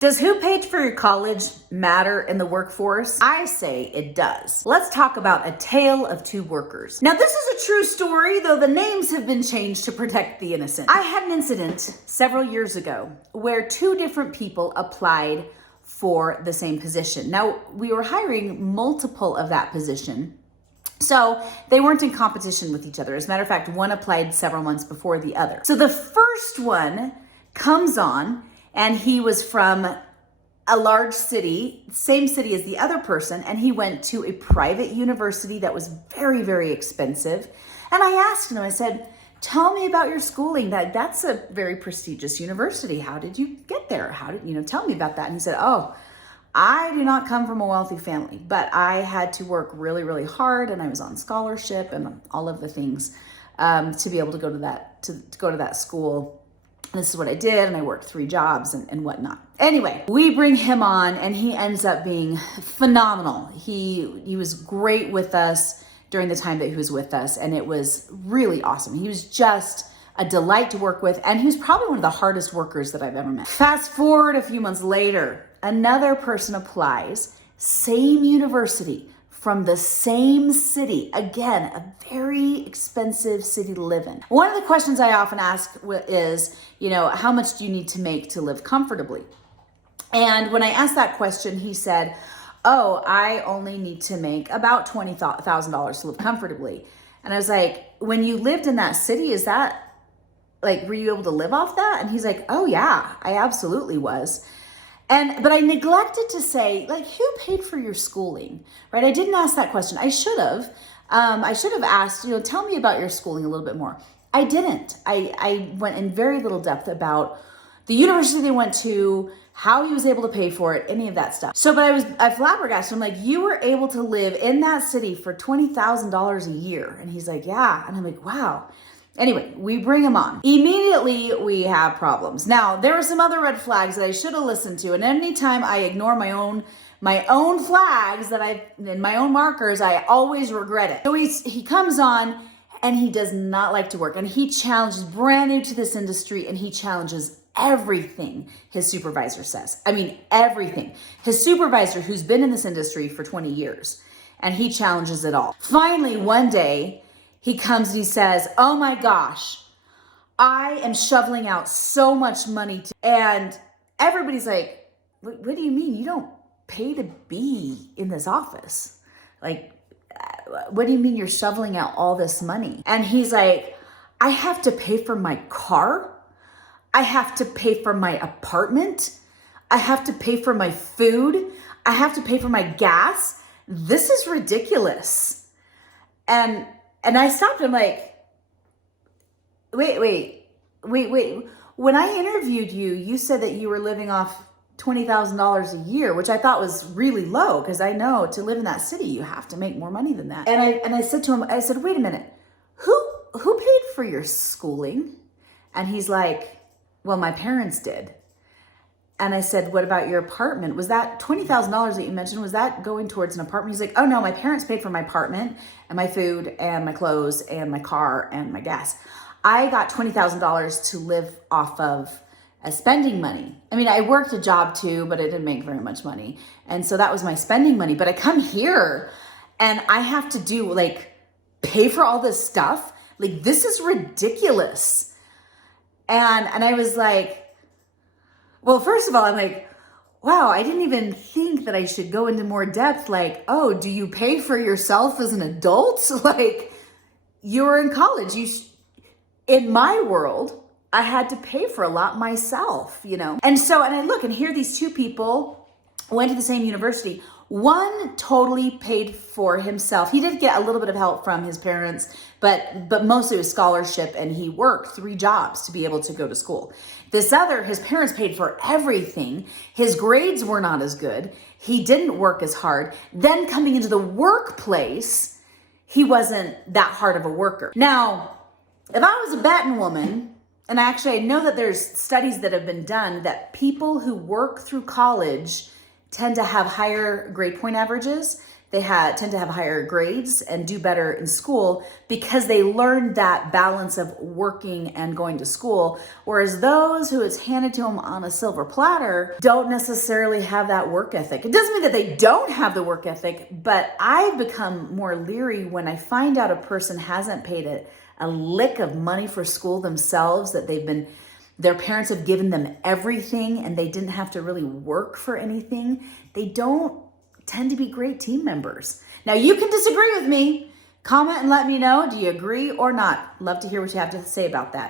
Does who paid for your college matter in the workforce? I say it does. Let's talk about A Tale of Two Workers. Now, this is a true story, though the names have been changed to protect the innocent. I had an incident several years ago where two different people applied for the same position. Now, we were hiring multiple of that position, so they weren't in competition with each other. As a matter of fact, one applied several months before the other. So the first one comes on, and he was from a large city, same city as the other person, and he went to a private university that was very, very expensive. And I asked him, I said, tell me about your schooling. That's a very prestigious university. How did you get there? Tell me about that. And he said, oh, I do not come from a wealthy family, but I had to work really, really hard, and I was on scholarship and all of the things to be able to go to that school. This is what I did, and I worked 3 jobs and whatnot. Anyway, we bring him on, and he ends up being phenomenal. He was great with us during the time that he was with us, and it was really awesome. He was just a delight to work with, and he was probably one of the hardest workers that I've ever met. Fast forward a few months later, another person applies, same university, from the same city. Again, a very expensive city to live in. One of the questions I often ask is, how much do you need to make to live comfortably? And when I asked that question, he said, oh, I only need to make about $20,000 to live comfortably. And I was like, when you lived in that city, is that were you able to live off that? And he's like, oh yeah, I absolutely was. But I neglected to say, who paid for your schooling, right? I didn't ask that question. I should have. I should have asked, tell me about your schooling a little bit more. I didn't. I went in very little depth about the university they went to, how he was able to pay for it, any of that stuff. So, but I flabbergasted. I'm like, you were able to live in that city for $20,000 a year. And he's like, yeah. And I'm like, wow. Anyway, we bring him on. Immediately, we have problems. Now, there were some other red flags that I should have listened to. And anytime I ignore my own flags and my own markers, I always regret it. So he comes on, and he does not like to work. And he challenges, brand new to this industry, and he challenges everything his supervisor says. I mean, everything. His supervisor, who's been in this industry for 20 years, and he challenges it all. Finally, one day, he comes and he says, oh my gosh, I am shoveling out so much money. And everybody's like, what do you mean? You don't pay to be in this office? What do you mean you're shoveling out all this money? And he's like, I have to pay for my car. I have to pay for my apartment. I have to pay for my food. I have to pay for my gas. This is ridiculous. And I stopped. I'm like, wait. When I interviewed you, you said that you were living off $20,000 a year, which I thought was really low, because I know to live in that city, you have to make more money than that. And I said to him, wait a minute, who paid for your schooling? And he's like, well, my parents did. And I said, what about your apartment? Was that $20,000 that you mentioned, was that going towards an apartment? He's like, oh no, my parents paid for my apartment and my food and my clothes and my car and my gas. I got $20,000 to live off of as spending money. I mean, I worked a job too, but I didn't make very much money. And so that was my spending money. But I come here and I have to pay for all this stuff. This is ridiculous. And I was like, well, first of all, I'm like, wow, I didn't even think that I should go into more depth. Oh, do you pay for yourself as an adult? You were in college. In my world, I had to pay for a lot myself, And I look and here these two people went to the same university. One totally paid for himself. He did get a little bit of help from his parents, but mostly it was scholarship, and he worked 3 jobs to be able to go to school. This other, his parents paid for everything. His grades were not as good. He didn't work as hard. Then coming into the workplace, he wasn't that hard of a worker. Now, if I was a betting woman, and actually I know that there's studies that have been done that people who work through college tend to have higher grade point averages tend to have higher grades and do better in school because they learned that balance of working and going to school. Whereas those who it's handed to them on a silver platter don't necessarily have that work ethic. It doesn't mean that they don't have the work ethic, but I've become more leery when I find out a person hasn't paid a lick of money for school themselves, that their parents have given them everything and they didn't have to really work for anything. They don't tend to be great team members. Now, you can disagree with me. Comment and let me know. Do you agree or not? Love to hear what you have to say about that.